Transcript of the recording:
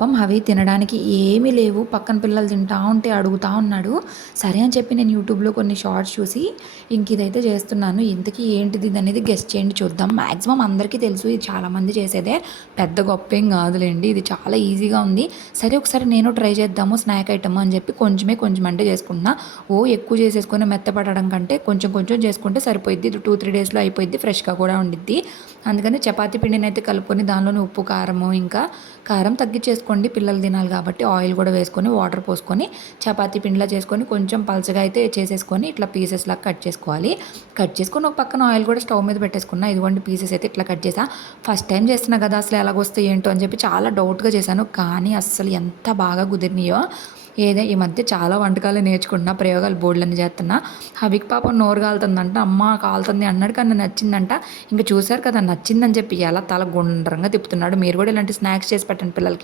పాపం అవి తినడానికి ఏమీ లేవు. పక్కన పిల్లలు తింటా ఉంటే అడుగుతా ఉన్నాడు. సరే అని చెప్పి నేను యూట్యూబ్‌లో కొన్ని షార్ట్స్ చూసి ఇదైతే చేస్తున్నాను. ఇంతకీ ఏంటిది ఇదనేది గెస్ చేయండి చూద్దాం. మాక్సిమం అందరికీ తెలుసు. ఇది చాలామంది చేసేదే. పెద్ద గొప్పేం కాదులెండి. ఇది చాలా ఈజీగా ఉంది. సరే ఒకసారి నేను ట్రై చేద్దాము స్నాక్ ఐటెమ్ అని చెప్పి కొంచెం అంటే చేసుకుంటున్నా. ఎక్కువ చేసేసుకొని మెత్తపడడం కంటే కొంచెం కొంచెం చేసుకుంటే సరిపోయిద్ది. ఇది 2, 3 డేస్‌లో అయిపోయిద్ది. ఫ్రెష్‌గా కూడా ఉండిద్ది. అందుకని చపాతీ పిండినైతే కలుపుకొని దానిలోనే ఉప్పు, కారము ఇంకా కారం తగ్గించేసుకోండి. పిల్లలు తినాలి కాబట్టి ఆయిల్ కూడా వేసుకొని వాటర్ పోసుకొని చపాతీ పిండిలా చేసుకొని కొంచెం పలచగా అయితే చేసేసుకొని ఇట్లా పీసెస్ లాగా కట్ చేసుకోవాలి. కట్ చేసుకొని ఒక పక్కన ఆయిల్ కూడా స్టవ్ మీద పెట్టేసుకున్నా. ఇదిగోండి పీసెస్ అయితే ఇట్లా కట్ చేసా. ఫస్ట్ టైం చేస్తున్నా కదా అసలు ఎలాగొస్తాయి ఏంటో అని చెప్పి చాలా డౌట్గా చేశాను. కానీ అస్సలు ఎంత బాగా కుదిరినాయో. ఈ మధ్య చాలా వంటకాలు నేర్చుకుంటున్నా. ప్రయోగాలు బోల్డన్ని చేస్తున్నా. హవిక్ పాపం నోరు కాలుతుందంట. అమ్మ కాలుతుంది అన్నాడు కానీ నచ్చిందంట. ఇంక చూశారు కదా నచ్చిందని చెప్పి ఎలా తల గుండ్రంగా తిప్పుతున్నాడు. మీరు కూడా ఇలాంటి స్నాక్స్ చేసి పెట్టండి పిల్లలకి.